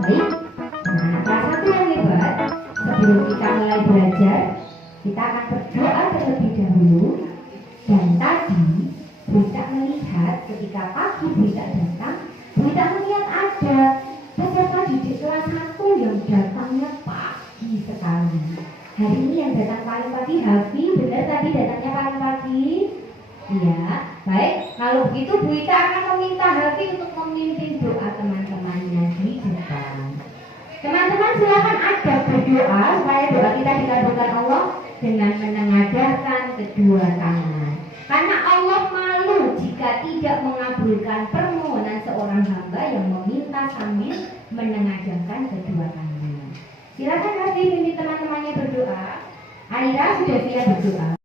Baik, nah kelas 1 yang hebat, sebelum kita mulai belajar, kita akan berdoa terlebih dahulu. Dan tadi, Buita melihat ketika pagi Buita datang, Buita melihat ada peserta didik kelas 1 yang datangnya pagi sekali. Hari ini yang datang paling pagi Hafi, benar tadi datangnya paling pagi? Iya, baik. Kalau begitu Buita akan meminta Hafi untuk memimpin doa teman-temannya di depan. Teman-teman silakan ada berdoa supaya doa kita dikabulkan Allah dengan menengadahkan kedua tangan. Karena Allah malu jika tidak mengabulkan permohonan seorang hamba yang meminta sambil menengadahkan kedua tangan. Silakan Hafi pimpin teman-temannya berdoa. Aira sudah siap berdoa.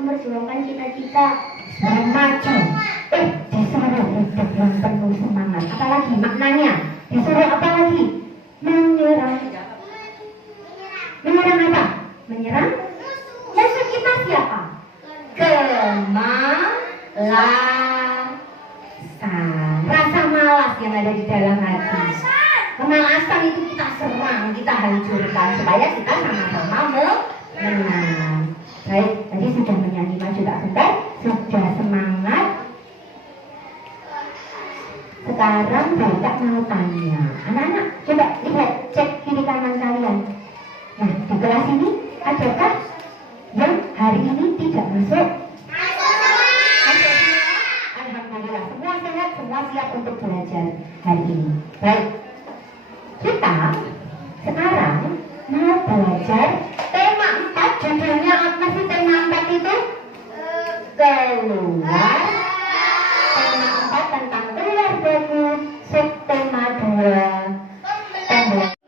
Memperjuangkan cita-cita, maju. Disuruh hidup yang penuh semangat. Apalagi maknanya? Disuruh apa lagi? Menyerang. Menyerang apa? Menyerang? Musuh kita siapa? Kemalasan. Rasa malas yang ada di dalam hati. Kemalasan itu kita serang, kita hancurkan supaya kita sama-sama menang. Baik, tadi sudah menyanyi maju tak bentar, sudah semangat. Sekarang Buita mau tanya, anak-anak coba lihat, cek kiri kanan kalian. Nah, di kelas ini adakah yang hari ini tidak masuk? Alhamdulillah, semua sehat, semua siap untuk belajar hari ini. Baik, kita sekarang mau belajar tema 4. Judulnya apa sih tema 4 itu? Keluar. Tema 4 tentang keluargaku. Subtema 2 tembok.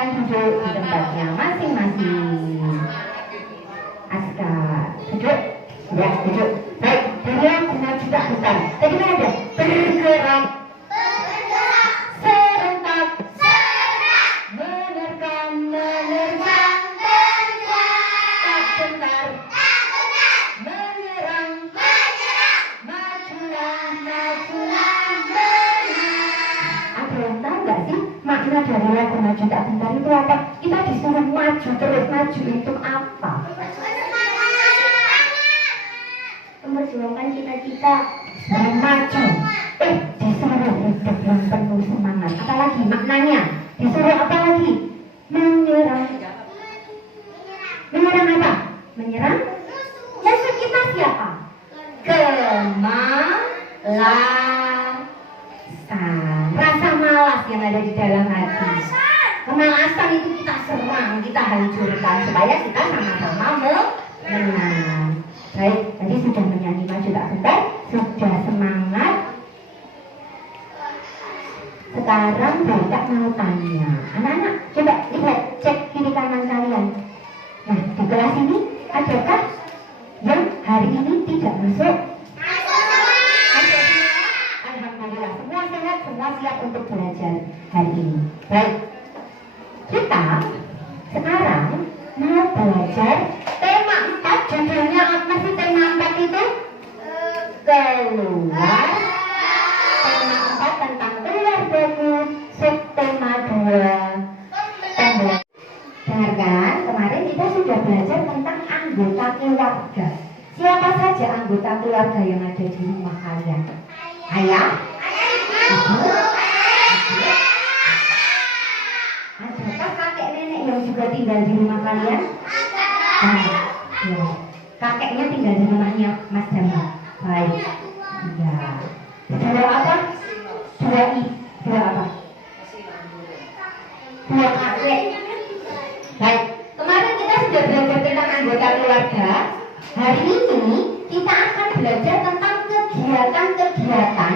Duduk di tempatnya masing-masing. Aska, duduk. Ya, duduk. Baik, dia punya juga besar. Tadi mana ada? Bergerak. Serentak. Menerkam, menerjang. Tak benar. Menyerang. Majulah, majulah. makna dari lagu maju tak bentar itu apa? Kita disuruh maju terus, maju itu apa? Memperjuangkan cita-cita. Maju. Disuruh hidup yang penuh semangat. Apalagi maknanya? Disuruh apa lagi? Menyerang. Menyerang apa? Menyerang? Musuh kita siapa? Kemalasan. Rasa malas yang ada di dalam hati. Kemalasan itu kita serang, kita hancurkan supaya kita sama-sama menang. Baik, tadi sudah menyanyi maju tak bentar, sudah semangat. Sekarang Bapak mau tanya, anak-anak coba lihat, cek kiri kanan kalian. Nah, di kelas ini adakah yang hari ini tidak masuk? Alhamdulillah, semua sehat, semua siap untuk belajar hari ini. Baik, kita sekarang mau belajar tema 4. Judulnya apa sih tema 4 itu? Keluar. Tema 4 tentang keluargaku. Subtema 2 pembelajaran. Dengarkan, kemarin kita sudah belajar tentang anggota keluarga. Siapa saja anggota keluarga yang ada di rumah kalian? Ayah? Ibu? Adakah kakek nenek yang juga tinggal di rumah kalian? Ya. Kakeknya tinggal di rumahnya Mas Jamal. Baik. Ya. Dua apa? Dua apa? Dua kakek. Baik. Kemarin kita sudah belajar tentang anggota keluarga. Hari ini kita akan belajar tentang kegiatan-kegiatan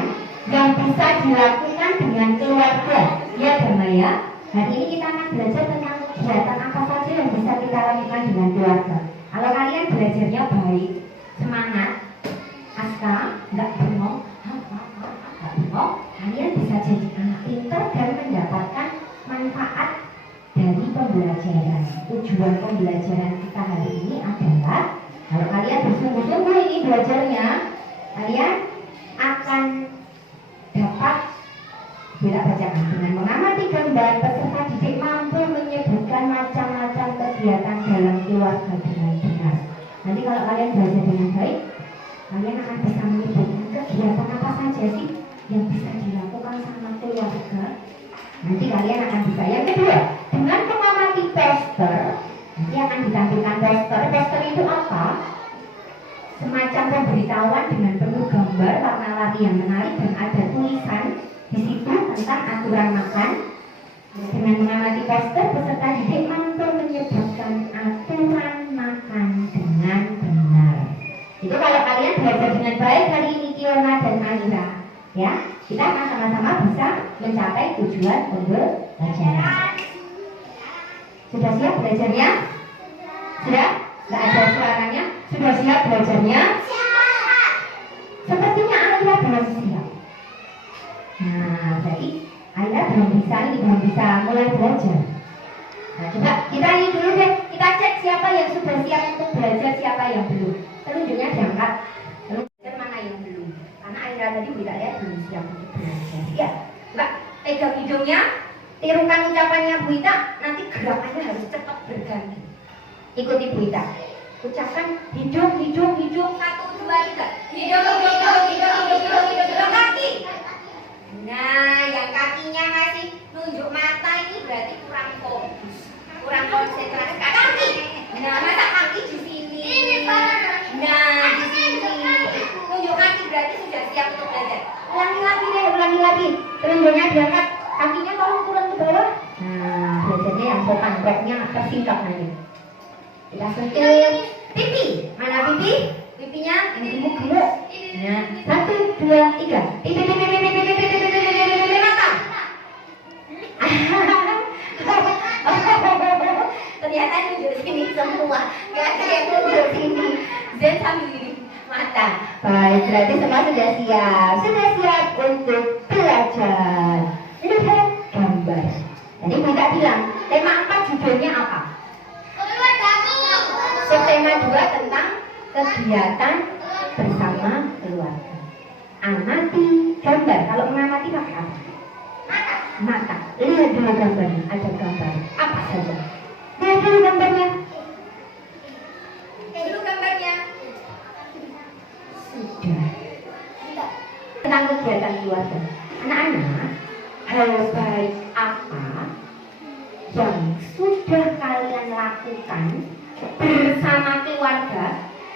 yang bisa dilakukan dengan keluarga. Ya, Damaya. Hari ini kita akan belajar tentang kegiatan apa saja yang bisa kita lakukan dengan keluarga. Kalau kalian belajarnya baik, semangat, aska, nggak bengong, kalian bisa jadi anak pintar dan mendapatkan manfaat dari pembelajaran. Tujuan pembelajaran kita hari ini adalah kalau kalian bersungguh-sungguh ini belajarnya, kalian akan dapat bacakan dengan mengamati gambar. Peserta didik mampu menyebutkan macam-macam kegiatan dalam keluarga dengan benar. Nanti kalau kalian belajar dengan baik, kalian akan bisa menyebutkan kegiatan apa saja sih yang bisa dilakukan sama keluarga. Nanti kalian akan bisa. Yang kedua, dengan mengamati poster, nanti akan ditampilkan poster. Poster itu apa? Semacam pemberitahuan dengan penuh gambar warna-warni yang menarik dan ada tulisan di situ tentang aturan makan. Dengan mengamati poster, peserta didik mampu menyebutkan aturan makan dengan benar. Itu kalau kalian belajar dengan baik hari ini, Kiona dan Aira, ya, kita akan sama-sama bisa mencapai tujuan pembelajaran. Sudah siap belajarnya? Sudah? Nggak ada suaranya? Sudah siap belajarnya? Sepertinya Aira belum siap. Nah, jadi Aira belum bisa mulai belajar. Nah, coba kita ini dulu deh, kita cek siapa yang sudah siap untuk belajar, siapa yang belum. Telunjuknya diangkat. Telunjuk mana yang belum? Karena Aira tadi kita lihat belum siap untuk belajar. Ya, Mbak, pegang hidungnya, tirukan ucapannya Bu Ita, nanti gerakannya harus cepat berganti. Ikuti Bu Ita. Ucapkan hidung, 1, 2, 3. Hidung, kaki. Nah, yang kakinya masih nunjuk mata ini berarti kurang fokus, kurang konsentrasi. Kaki. Nah, masa kaki di sini. Nah, di sini. Nunjuk kaki berarti sudah siap untuk belajar. Ulangi lagi. Telunjuknya diangkat, kakinya tolong turun ke bawah. Nah, belajarnya yang sopan, roknya tersingkap nanti. Kita sentuh pipi. Mana pipi? Pipinya yang gemuk-gemuk. Nah, 1, 2, 3. Pipi mata. Ternyata nunjuk sini semua. Gak ada yang nunjuk sini. Dan sambil ini mata. Baik, berarti semua sudah siap. Sudah siap untuk belajar. Lihat gambar. Tadi Mbak bilang, tema 4 judulnya apa? Subtema 2 tentang kegiatan bersama keluarga. Amati gambar. Kalau mengamati pakai apa? Mata. Lihat dulu dulu gambarnya, ada gambar apa saja. Lihat dulu gambarnya. Dulu gambarnya. Sudah. Tentang kegiatan keluarga. Anak-anak, hal baik apa yang sudah kalian lakukan bersama keluarga?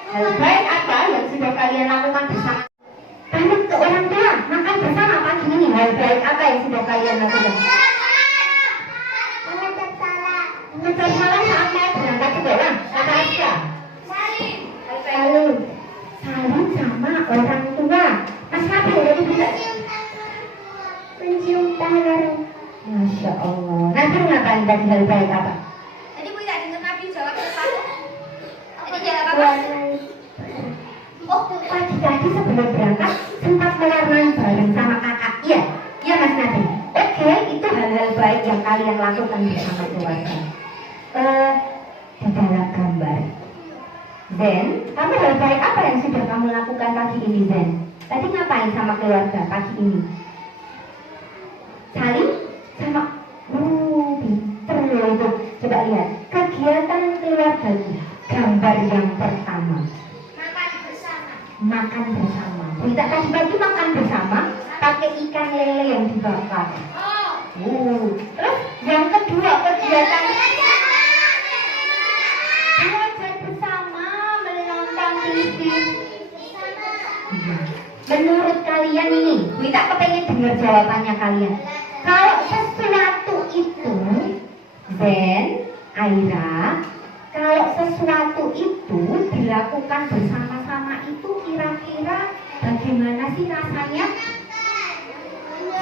Hal baik apa yang sudah kalian lakukan bersama? Pamit ke orang tua, makan bersama pagi ini. Hal baik apa yang sudah kalian lakukan? Mengecek salah. Mengecek salah saat mau berangkat ke sekolah. Kata Aska. Salim. Salim. Salim sama orang tua. Mas Nabi jadi bisa. Mencium tangan. Masya Allah. Nanti ngapain tadi hal baik apa? Tadi Bu tak dengar Nabi jawab sesuatu. Tadi jawab apa? Oh, pagi tadi sebelum berangkat sempat mewarnai bareng sama kakak. Iya, iya Mas Nabi. Oke, itu hal-hal baik yang kalian lakukan bersama keluarga. Di dalam gambar. Zen, kamu hal baik apa yang sudah kamu lakukan pagi ini, Zen? Tadi ngapain sama keluarga pagi ini? Salim sama pinter loh itu. Coba lihat kegiatan keluarga. Gambar yang pertama, Makan bersama. makan bersama. Kita tadi pagi makan bersama pakai ikan lele yang dibakar. Terus yang kedua kegiatan belajar bersama menonton TV. Menurut kalian ini, kita kepengen dengar jawabannya kalian. Kalau sesuatu itu, Zen, Aira, kalau sesuatu itu dilakukan bersama-sama itu kira-kira bagaimana sih rasanya?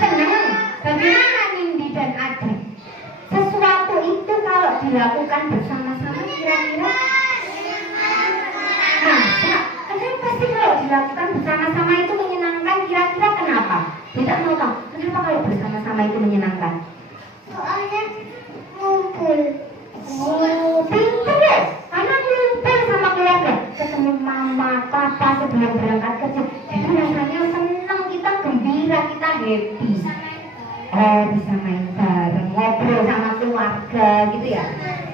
Senang. Bagaimana Nindi dan Adik? Sesuatu itu kalau dilakukan bersama-sama kira-kira kenapa sih kalau dilakukan bersama-sama itu menyenangkan? Kira-kira kenapa? Kita mau tahu kenapa kalau bersama-sama itu menyenangkan? Soalnya ngumpul. Oh, pintar ya? Karena ngumpul sama keluarga, ketemu mama, papa sebelum berangkat kerja. Jadi rasanya senang, kita gembira, kita happy. Bisa main bareng, ngobrol sama keluarga gitu ya.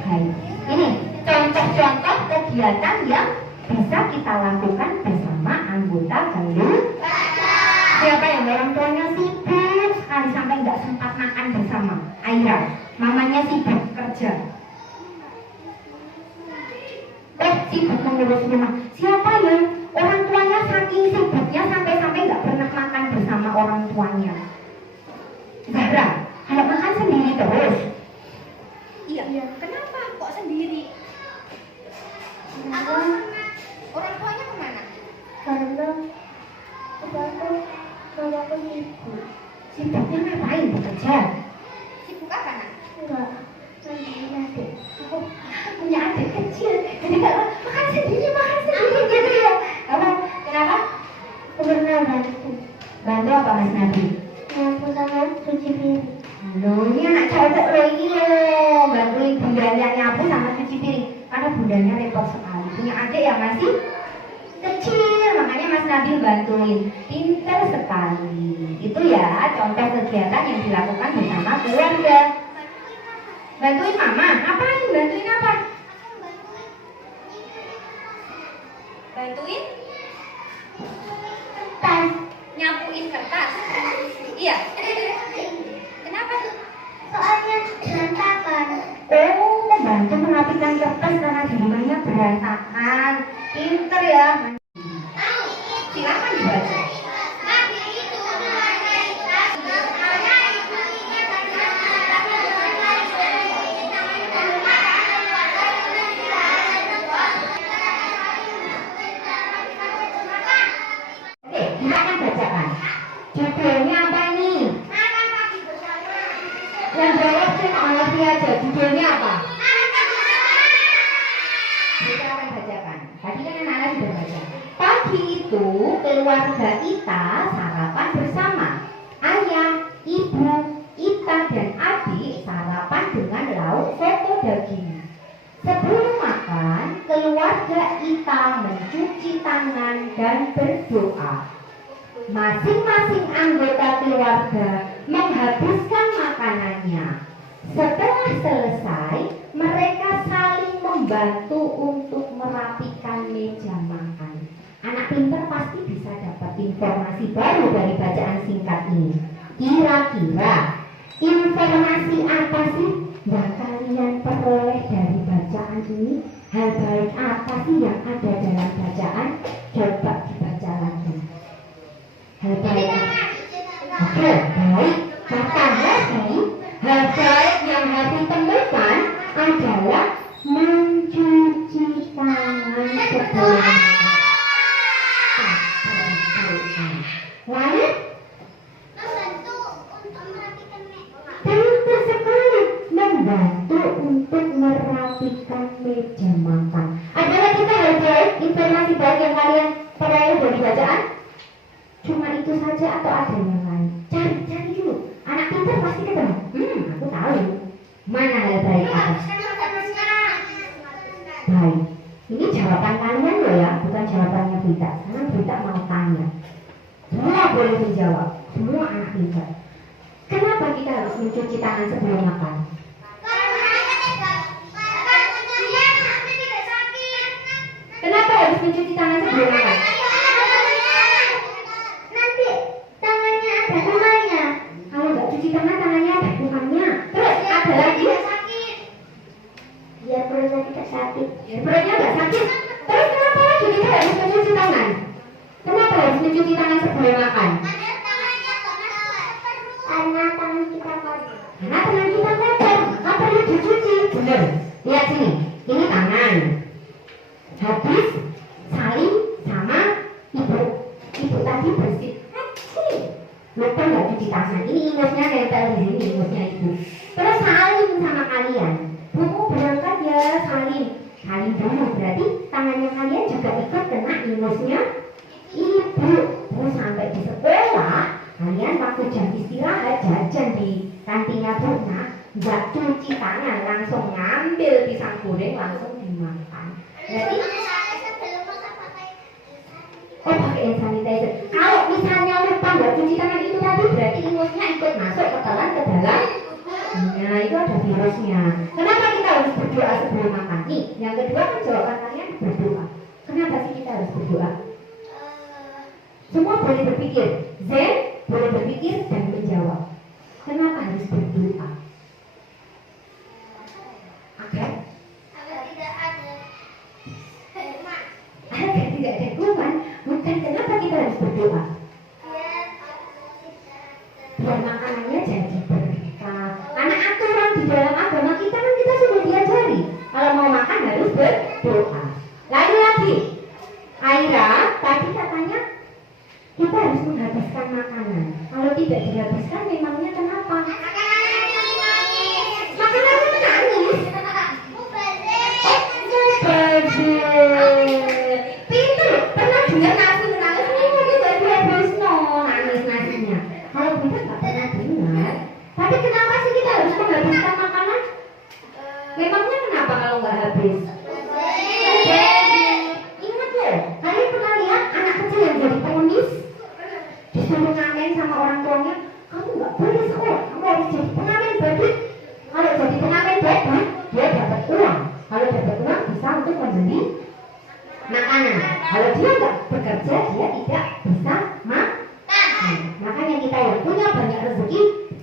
Baik. Ini contoh-contoh kegiatan yang bisa kita lakukan bersama anggota keluarga. Siapa yang orang tuanya sibuk sekali sampai nggak sempat makan bersama? Aira, mamanya sibuk kerja. Sibuk mengurus rumah. Siapa yang orang tuanya saking sibuknya sampai-sampai nggak pernah makan bersama orang tuanya? Zahra, kalau makan sendiri terus. Iya. Kenapa kok sendiri? Atau orang tuanya kemana? Karena aku sibuk. Sibuknya ngapain? Bekerja? Sibuk apa nak? Enggak, punya adik. Aku punya adik kecil. Jadi kalau makan sendiri gitu ya. Kamu kenapa? Pernah bantu. Bantu apa Mas Nabi? Bantu sama cuci piring. Loh, ini anak cowok loh ini loh. Bantuin bundanya nyapu sama cuci piring. Karena bundanya repot sekali. Punya adik yang masih kecil, makanya Mas Nabil bantuin. Pintar sekali. Itu ya contoh kegiatan yang dilakukan bersama keluarga. Bantuin mama, ngapain? Bantuin apa? Bantuin Tas. nyapuin kertas. Iya. Kenapa? Soalnya berantakan. Oh, membantu merapikan kertas karena di rumahnya berantakan. Pintar ya. Silakan dibaca. Oke, kita akan bacakan. Judulnya apa ini? Yang jawab cuma Olivia aja. Judulnya apa? Kita akan bacakan. Tadi kan anak-anak sudah baca. Pagi itu keluarga Ita sarapan bersama. Ayah, ibu, Ita dan adik sarapan dengan lauk soto daging. Sebelum makan, keluarga Ita mencuci tangan dan berdoa. Masing-masing anggota keluarga menghabiskan makanannya. Setelah selesai, mereka saling membantu untuk merapikan meja makan. Anak pintar pasti bisa dapat informasi baru dari bacaan singkat ini. Kira-kira informasi apa sih yang kalian peroleh dari bacaan ini? Hal baik apa sih yang ada dalam bacaan? Coba dibaca lagi. Hal baik apa? Oke, baik. Kata Hafi, hal baik yang Hafi temukan adalah mencuci tangan sebelum makan. Lalu tentu sekali membantu untuk merapikan meja makan. Ada lagi hal baik, informasi baik yang kalian peroleh dari bacaan? Cuma itu saja atau ada yang lain? Cari dulu. Anak pintar pasti ketemu. Aku tahu. Mana hal baik apa? Baik. Ini jawaban kalian loh ya, bukan jawabannya Berita. Sekarang Berita mau tanya. Semua boleh menjawab. Semua anak pintar. Kenapa kita harus mencuci tangan sebelum makan? Kenapa harus mencuci tangan sebelum makan? Nanti tangannya ada kumannya. Kalau nggak cuci tangan, tangannya ada kumannya. Terus ada lagi? Biar perutnya tidak sakit. Perutnya nggak sakit. Terus kenapa lagi kita harus mencuci tangan? Kenapa harus mencuci tangan sebelum makan? Karena tangan kita kotor. Maka perlu dicuci. Benar. Lihat sini. Ini tangan. Habis saling sama ibu tadi bersih. Lupa nggak cuci tangan. Ini ingusnya nempel di sini, ingusnya ibu. Terus saling sama kalian. Buku berangkat ya saling dulu. Berarti tangannya kalian juga ikut kena ingusnya ibu. Terus sampai di sekolah kalian waktu jam istirahat jajan di kantinnya Buna, nggak cuci tangan, langsung ngambil pisang goreng langsung dimakan. Jadi pakai hand sanitizer. Kalau misalnya lupa nggak cuci tangan itu tadi, berarti ingusnya ikut masuk ke dalam. Nah, itu ada virusnya. Kenapa kita harus berdoa sebelum makan? Nih, yang kedua kan jawaban kalian berdoa. Kenapa sih kita harus berdoa? Semua boleh berpikir. Zen boleh berpikir dan menjawab. Kenapa harus berdoa? Agar tidak ada kuman. Bukan kenapa kita harus berdoa? Biar makanannya jadi berkah. Karena aturan di dalam agama kita kan kita sudah diajari. Kalau mau makan harus berdoa. Lalu lagi, Aira tadi katanya kita harus menghabiskan makanan. Kalau tidak dihabiskan memangnya kenapa? Makanannya menangis. Pinter, pernah dengar nasi menangis? Ini lagi gak dihabis nangis nasinya. Kalau kita gak pernah dengar. Tapi kenapa sih kita harus menghabiskan makanan? Memangnya kenapa kalau gak habis? Ingat loh, kalian pernah lihat anak kecil yang jadi pengemis? Disuruh ngamen sama orang tuanya, kamu gak boleh sekolah, kamu harus jadi pengamen badut. Kalau jadi pengamen badut, dia dapat uang. Kalau dapat uang bisa untuk membeli makanan. Kalau dia nggak bekerja, dia tidak bisa makan. Makanya kita yang punya banyak rezeki,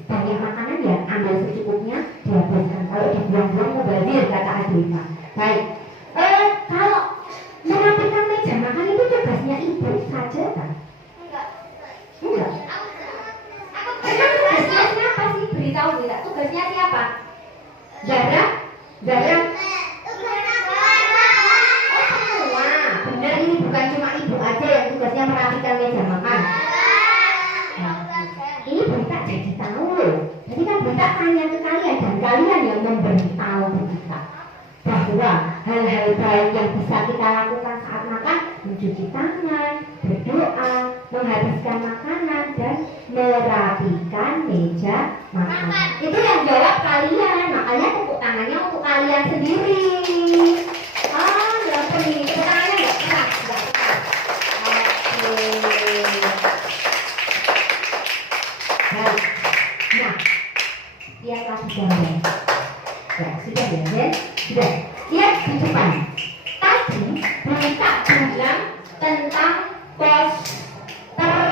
banyak makanan ya ambil secukupnya, dihabiskan. Kalau dibuang-buang mubazir, kata Adina. Baik. Kalau merapikan meja makan itu tugasnya ibu saja kan? Enggak. Emang tugasnya siapa sih? Beritahu tidak. Tugasnya siapa? Zara? Benar, ini bukan cuma ibu aja yang tugasnya merapikan meja makan. Ini Berita jadi tahu loh. Jadi kan Berita tanya ke kalian dan kalian yang memberitahu Berita bahwa hal-hal baik yang bisa kita lakukan saat makan, mencuci tangan, berdoa, menghabiskan makanan dan merapikan meja makan. Itu yang jawab kalian, makanya tepuk tangannya untuk kalian sendiri. Yang penting tepuk tangannya nggak keras. Oke. Nah, Lihatlah di gambar. Ya, sudah ya, Zen? Sudah. Lihat di depan. Tadi Berita bilang tentang poster.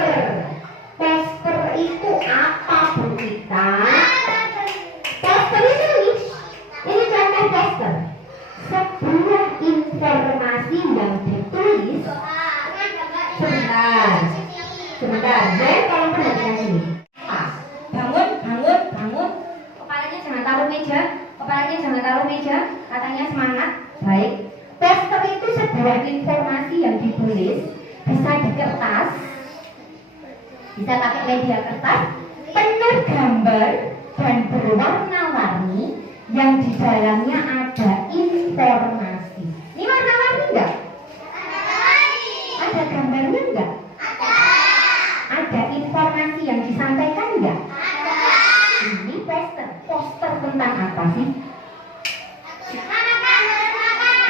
Poster itu apa, Bu Rita? Poster ini contoh poster. Sebuah informasi yang ditulis. Sebentar, Zen, tolong perhatikan sini. Bangun. Kepalanya jangan taruh meja. Katanya semangat. Baik. Poster itu sebuah informasi yang ditulis, bisa di kertas, bisa pakai media kertas, penuh gambar dan berwarna-warni, yang di dalamnya ada informasi. Ini warna-warni enggak? Ada gambarnya enggak? Ada informasi yang disampaikan enggak? Ini poster tentang apa sih?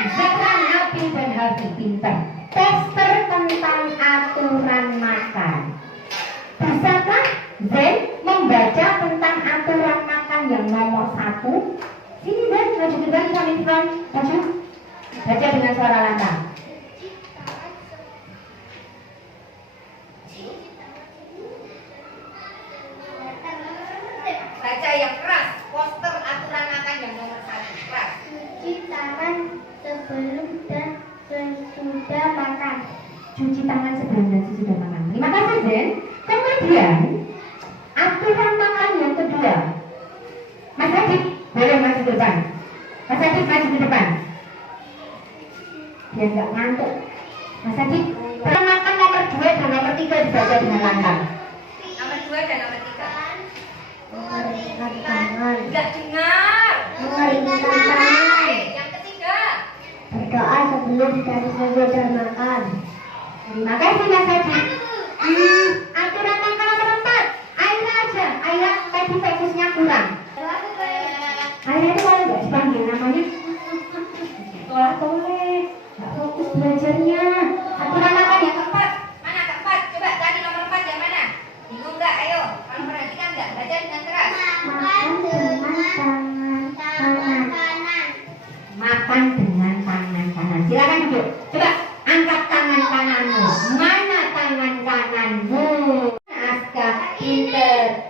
Zakran, Alvin, dan Harvey pinter. Poster tentang aturan makan. Bisakah Zen membaca tentang aturan makan yang nomor 1? Sini Zen, maju ke depan, samping front, maju. Baca dengan suara lantang. Baca yang keras. Poster aturan makan yang nomor 1. Keras. Cuci tangan sebelum dan sesudah makan. Cuci tangan sebelum dan sesudah makan. Terima kasih Zen. Kemudian aturan makan yang kedua. Mas Adit, boleh maju ke depan. Mas Adit maju ke depan. Biar nggak ngantuk. Mas Adit, aturan makan nomor 2 dan nomor 3 dibaca dengan lantang. Nomor 2 dan nomor 3. Mengeringkan tangan. Enggak dengar. Mengeringkan tangan. Yang ketiga. Berdoa sebelum dan sesudah makan. Terima kasih Mas Adit. Aturan makan nomor 4. Aira aja. Aira tadi fokusnya kurang. Aira itu kalau nggak dipanggil namanya sekolah toleh, nggak fokus belajarnya. Aturan makan yang keempat. Mana keempat? Coba tadi nomor 4 yang mana? Bingung enggak? Ayo. Kalau perhatikan enggak? Baca dengan keras. Makan dengan tangan kanan. Makan dengan tangan kanan. Silakan duduk. Coba angkat tangan kananmu. Mana tangan kananmu? Aska, pinter.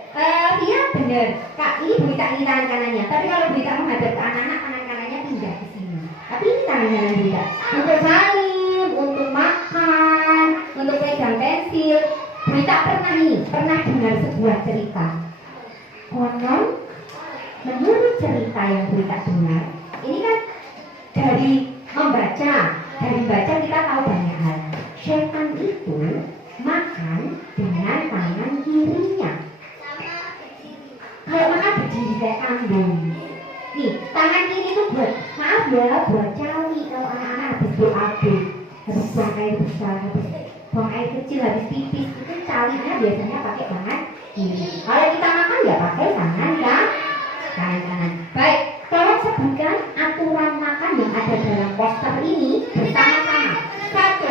Iya benar. Kak, ini berita ini tangan kanannya. Tapi kalau berita menghadap ke anak-anak, tangan kanannya pindah ke sini. Tapi ini tangan kanan berita. Untuk salim, untuk makan, untuk pegang pensil. Berita pernah dengar sebuah cerita. Konon, menurut cerita yang berita dengar, ini kan dari membaca kita tahu banyak hal. Setan itu makan dengan tangan kirinya. Kalau makan berdiri kayak kambing. Nih, tangan kiri itu buat cawi. Kalau anak-anak habis BAB, habis buang air besar, habis buang air kecil, habis pipis, itu cawinya biasanya pakai tangan kiri. Kalau kita makan ya pakai tangan kanan. Baik, tolong sebutkan aturan makan yang ada dalam poster ini bersama-sama. 1.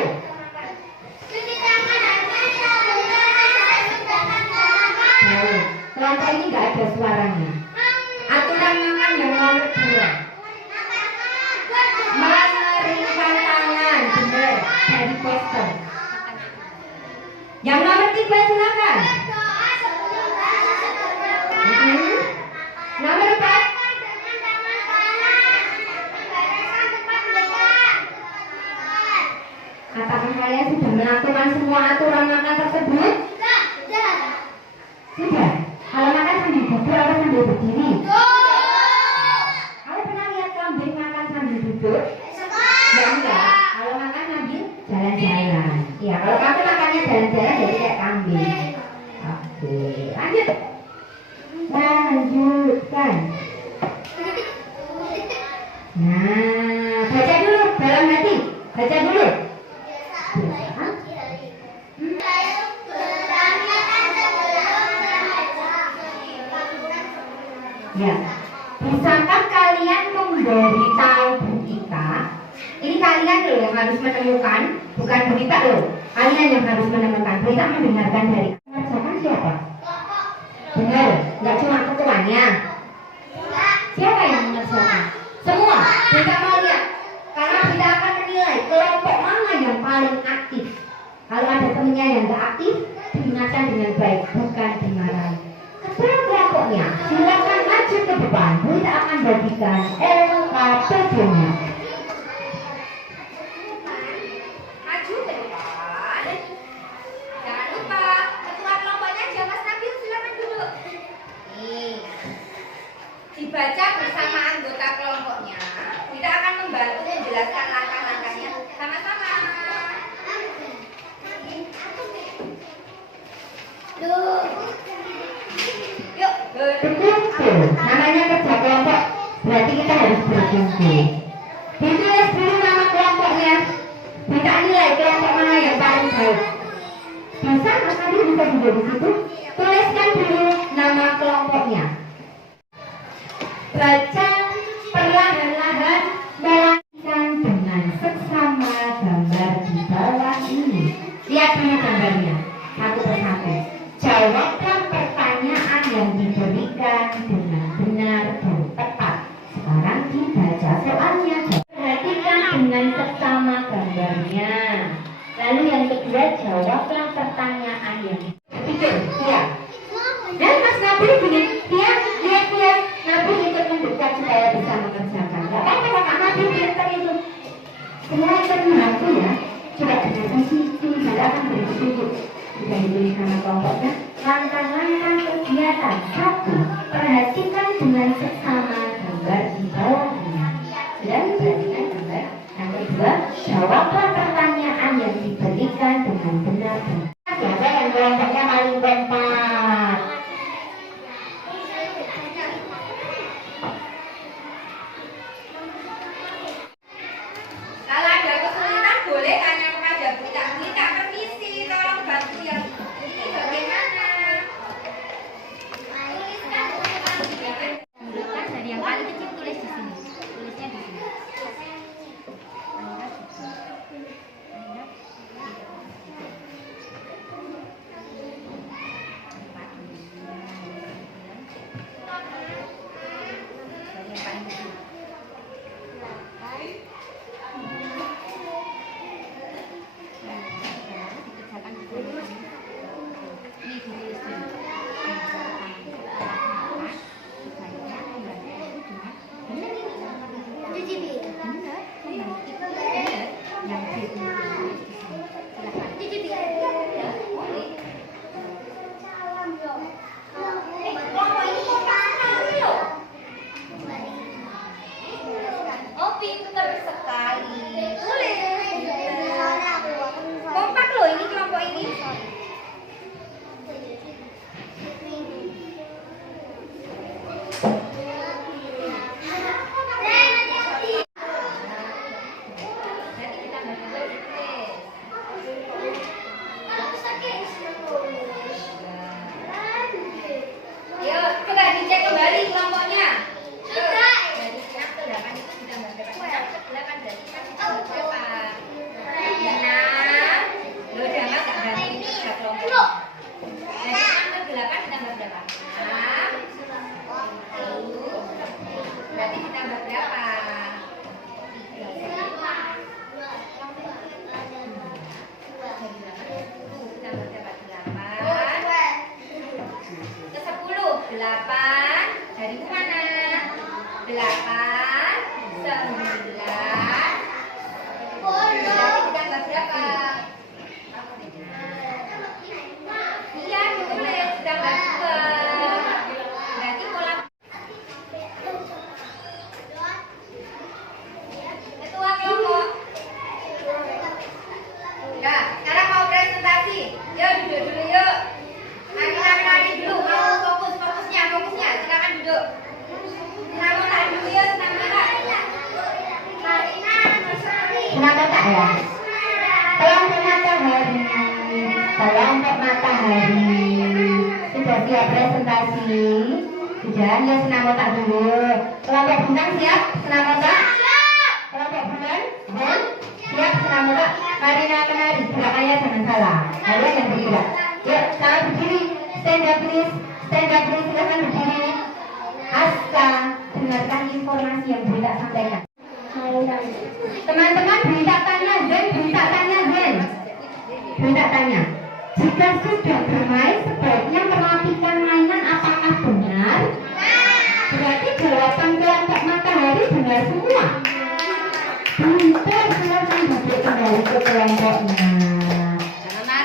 Cuci tangan sebelum sesudah makan. Baik, kelompok ini nggak ada suaranya. Aturan makan yang nomor 2. Mengeringkan tangan, benar, dari poster. Yang nomor 3 silakan. Nomor 4. Apakah kalian sudah melakukan semua aturan makan tersebut? Sudah. Kalau makan sambil duduk atau sambil berdiri? Kalau pernah lihat kambing makan sambil duduk? Ya enggak. Kalau makan sambil jalan-jalan. Iya, kalau kamu makannya jalan-jalan jadi kayak kambing. Oke, lanjut. Lanjutkan. Nah, baca dulu dalam hati. Baca dulu. Ya, bisakah kalian memberitahu Bu Ika? Ini kalian loh yang harus menemukan, bukan Bu Ika loh. Kalian yang harus menemukan. Bu Ika mendengarkan dari mengerjakan siapa? Benar, nggak cuma ketuanya. dijadikan LKPD-nya. Maju ke depan. Jangan lupa ketua kelompoknya aja Mas Nabil, silakan duduk. Nih, dibaca bersama anggota kelompoknya. Kita akan membantu menjelaskan langkah-langkahnya sama-sama. Yuk, Berkumpul, namanya kerja kelompok, berarti kita harus berkumpul. Ditulis dulu nama kelompoknya, minta nilai kelompok mana yang paling baik. Bisa, Mas Adi bisa juga di situ. Tuliskan dulu nama kelompoknya. Baca perlahan-lahan melanjutkan dengan seksama gambar di bawah ini. Lihat dulu gambarnya, satu persatu. Jawabkan pertanyaan yang diberikan dengan benar dan tepat. Sekarang dibaca soalnya. Perhatikan dengan seksama gambarnya. Lalu yang kedua, jawablah pertanyaan yang dipikir. Ya. Dan Mas Nabil gini, lihat Nabil ikut mendekat supaya bisa mengerjakan. Gak apa-apa Kak Nabil pintar itu. Semua ikut membantu ya. Coba dengarkan sih, saya akan beri petunjuk. Sudah ditulis nama kelompoknya. Langkah-langkah kegiatan. 1. Perhatikan dengan seksama gambar di bawahnya. Dan perhatikan gambar. Yang kedua, jawablah pertanyaan yang diberikan dengan benar. Siapa yang kelompoknya paling kompak? kalau ada kesulitan boleh tanya kepada Bunda. Permisi, tolong bantu yang ini bagaimana? Tuliskan dari yang paling kecil, tulis di sini. Tulisnya di sini. Dari yang paling kecil. Oh, pintar sekali. Tulis. Kompak loh ini kelompok ini. Nanti kita bantu tulis. Ayo, coba dicek kembali kelompoknya. Sudah. Dari 6 ke 8 itu ditambah berapa? 6 ke 8 berarti kan ditambah berapa? 6. Lo udah mas gak ganti kerja kelompok. Dari 6 ke 8 ditambah berapa? 6. Berarti ditambah berapa? 8 dari mana? 8 9 berarti ditambah berapa? Iya, tulis ditambah 2. Berarti pola ketua kelompok. Ya, sekarang mau presentasi. Yuk duduk dulu yuk. Lari dulu, mau fokusnya, silakan duduk. Nama tak dulu ya, nama tak. Kenapa tak ya? Kelompok matahari. Kelompok matahari. Sudah siap presentasi? Sudah, ya senam otak dulu. Kelompok bintang siap? Senam otak? Kelompok bulan? Dan? Siap senam otak? Mari menari, gerakannya jangan salah. Kalian yang bergerak. Yuk, salah berdiri. Stand up please, silahkan berdiri. Asta, dengarkan informasi yang Bunda sampaikan. Teman-teman, Bunda tanya Zen. Bunda tanya, jika sudah bermain sebaiknya merapikan mainan apakah benar? Berarti jawaban kelompok matahari benar semua. Pintar, silakan duduk kembali ke kelompoknya.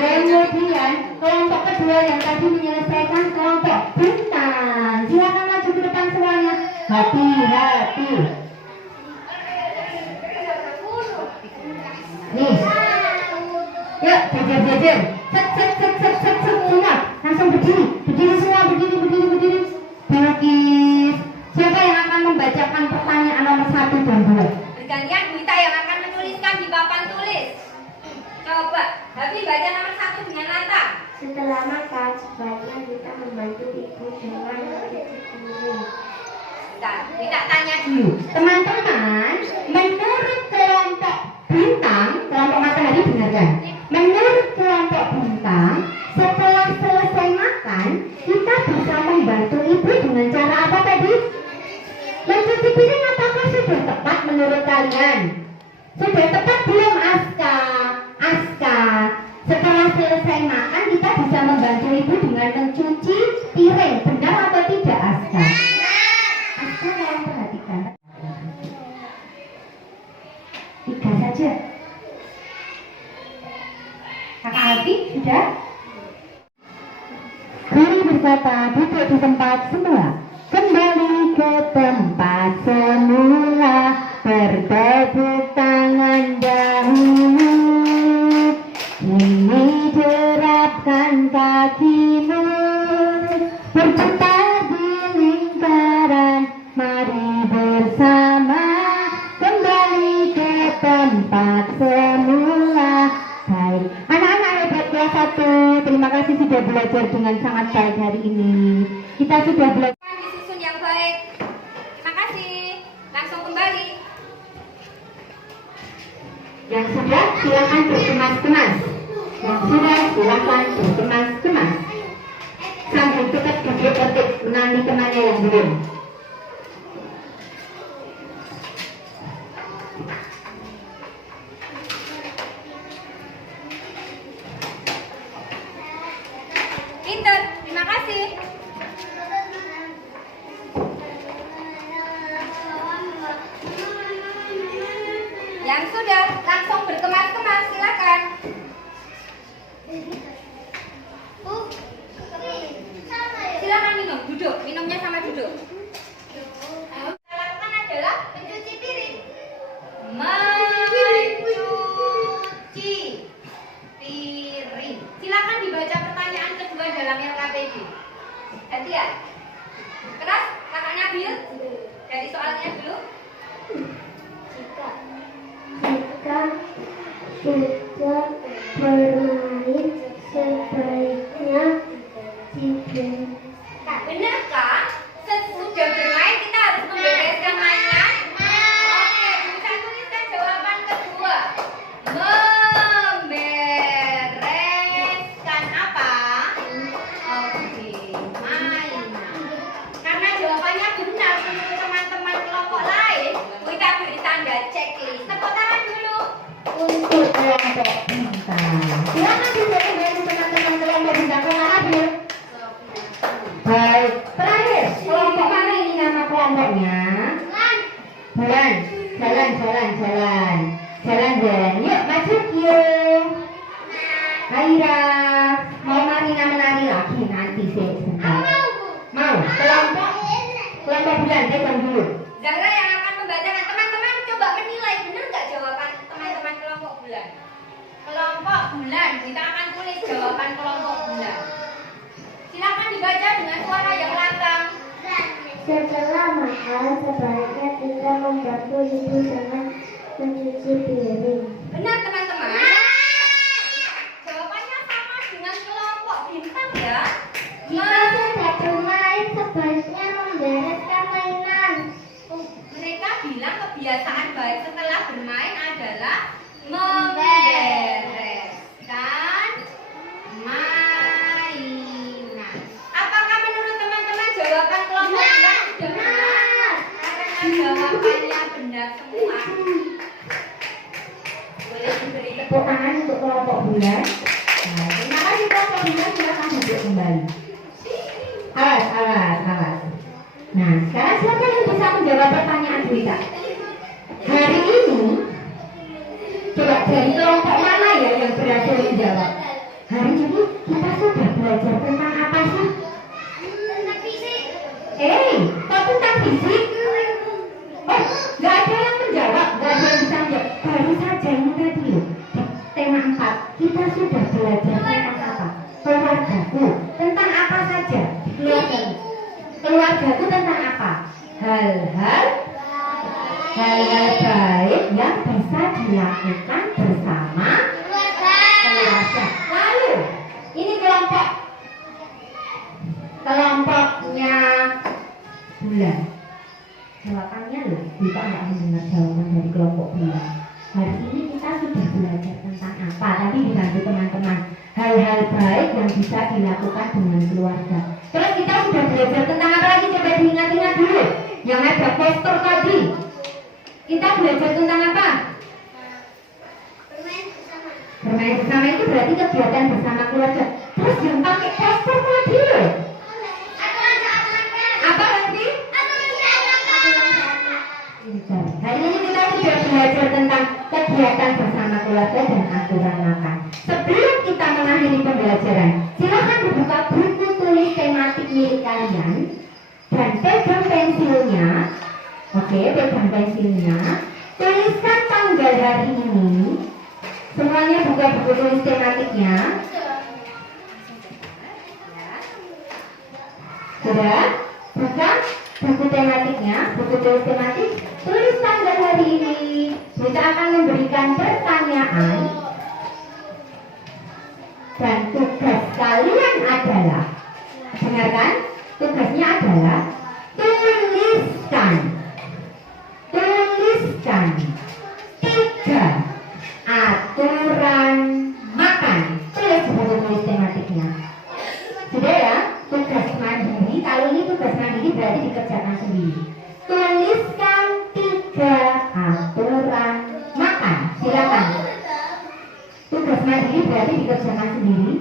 Kemudian kelompok kedua yang tadi menyelesaikan kelompok bintang. Silakan maju ke depan semuanya. Hati-hati. Nih. Yuk, jajar-jajar. Set, semua. Langsung berdiri. Berdiri semua, berdiri. Bukis. Siapa yang akan membacakan pertanyaan nomor 1 dan 2? Bergantian Bu Ita yang akan menuliskan di papan tulis. Coba, Habib baca nomor 1 dengan lantang. Setelah makan, sebaiknya kita membantu ibu dengan mencuci piring. Kita tanya dulu. Teman-teman, menurut kelompok bintang, kelompok matahari benar kan? Menurut kelompok bintang, setelah selesai makan, kita bisa membantu ibu dengan cara apa tadi? Mencuci piring. Apakah sudah tepat menurut kalian? Sudah tepat belum, Aska? Setelah selesai makan, kita bisa membantu ibu dengan mencuci piring. Benar atau tidak, Aska? Aska yang perhatikan. 3 saja. Kakak Alfi sudah? Guru berkata, duduk di tempat semula. Kembali ke tempat semula. Bertepuk tangan dahulu. Kini derapkan kakimu. Berputar di lingkaran. Mari bersama kembali ke tempat semula. Baik, anak-anak hebat kelas 1, terima kasih sudah belajar dengan sangat baik hari ini. Kita sudah belajar Disusun yang baik. Terima kasih. Langsung kembali. yang sudah silakan berkemas-kemas. Yang sudah silakan berkemas-kemas. Sambil tetap duduk tertib menanti kemana yang belum. Pinter, terima kasih. Yang sudah langsung berkemas-kemas, silakan. Silakan minum, duduk. Minumnya sama duduk. Yang kita lakukan adalah mencuci piring. Mencuci piring. Silakan dibaca pertanyaan kedua dalam LKPD. Gantian. Keras, kakak Nabil. Dari soalnya dulu. Jika sudah bermain, sebaiknya diberi. Benarkah sesudah bermain kita harus membereskan mainan? Oke, bisa tuliskan jawaban kedua. Membereskan apa? Oke, mainan. Karena jawabannya benar menurut teman-teman kelompok lain, kita beri tanda checklist. Tepuk tangan dulu. Untuk kelompok bintang, silakan duduk kembali teman-teman kelompok bintang. Kakak Nabil. Baik, terakhir kelompok mana ini nama kelompoknya? Jalan. Yuk maju yuk. Aira, mau menari lagi nanti sih sebentar. Mau kelompok bulan pegang dulu. Zahra yang akan membacakan. Teman-teman coba menilai benar nggak jawaban teman-teman kelompok bulan. Kelompok bulan, kita akan tulis jawaban kelompok bulan. Silakan dibaca dengan suara yang lantang. Setelah makan, sebaiknya kita membantu ibu dengan mencuci piring. Benar teman-teman. Jawabannya sama dengan kelompok bintang ya. Jika sudah bermain, sebaiknya membereskan mainan. Mereka bilang kebiasaan baik setelah bermain adalah membereskan mainan. Apakah menurut teman-teman jawaban kelompok bulan sudah benar? Karena jawabannya benar semua. Boleh diberi Tepuk tangan untuk kelompok bulan. Nah, terima kasih kelompok bulan, silakan duduk kembali. Awas. Nah, sekarang siapa yang bisa menjawab pertanyaan kita. Hari ini, coba dari kelompok mana ya yang berhasil menjawab? Hari ini kita sudah belajar tentang apa sih? Kok tentang fisik? Oh, nggak ada yang menjawab, nggak ada yang bisa menjawab. Baru saja ini tadi loh, di tema 4 kita sudah belajar tentang apa? Keluargaku. Tentang apa saja di keluargaku? Keluargaku tentang apa? Hal-hal baik yang bisa dilakukan bersama keluarga. Lalu ini kelompoknya bulan. Jawabannya loh, kita nggak mendengar jawaban dari kelompok bulan. Hari ini kita sudah belajar tentang apa? Tadi dibantu teman-teman, hal-hal baik yang bisa dilakukan dengan keluarga. Terus kita sudah belajar tentang apa lagi? Coba diingat-ingat dulu. Yang ada poster tadi. Kita belajar tentang apa? Bermain bersama itu berarti kegiatan bersama keluarga. Terus yang pakai poster tadi loh. Apa nanti? Hari ini kita sudah belajar tentang kegiatan bersama keluarga dan aturan makan. Sebelum kita mengakhiri pembelajaran, silakan dibuka buku tulis tematik milik kalian dan pegang pensilnya. Oke, pegang pensilnya. Tuliskan tanggal hari ini. Semuanya buka buku tulis tematiknya. Sudah? Buka buku tematiknya, buku tulis tematik. Tulis tanggal hari ini. Kita akan memberikan pertanyaan. Dan tugas kalian adalah, dengarkan, tugasnya adalah tuliskan 3 aturan makan. Tulis buku tulis tematiknya. Sudah ya? Tugas mandiri, kalau ini tugas mandiri berarti dikerjakan sendiri. Tuliskan 3 aturan makan. Silakan. Tugas mandiri berarti dikerjakan sendiri.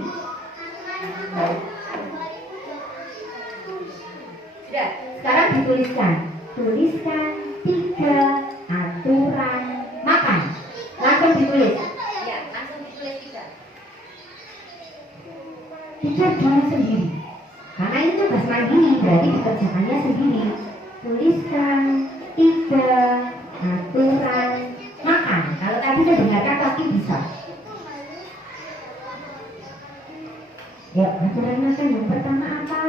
Sudah, sekarang dituliskan. Tuliskan 3 aturan makan. Langsung ditulis. Ya, langsung ditulis juga. Dikerjakan sendiri. Karena ini tugas mandiri berarti dikerjakannya sendiri. Tuliskan 3 aturan makan. Kalau tadi saya dengarkan pasti bisa. Ya, aturan makan yang pertama apa?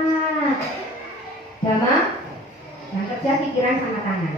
Dama, yang kerja pikiran sama tangan.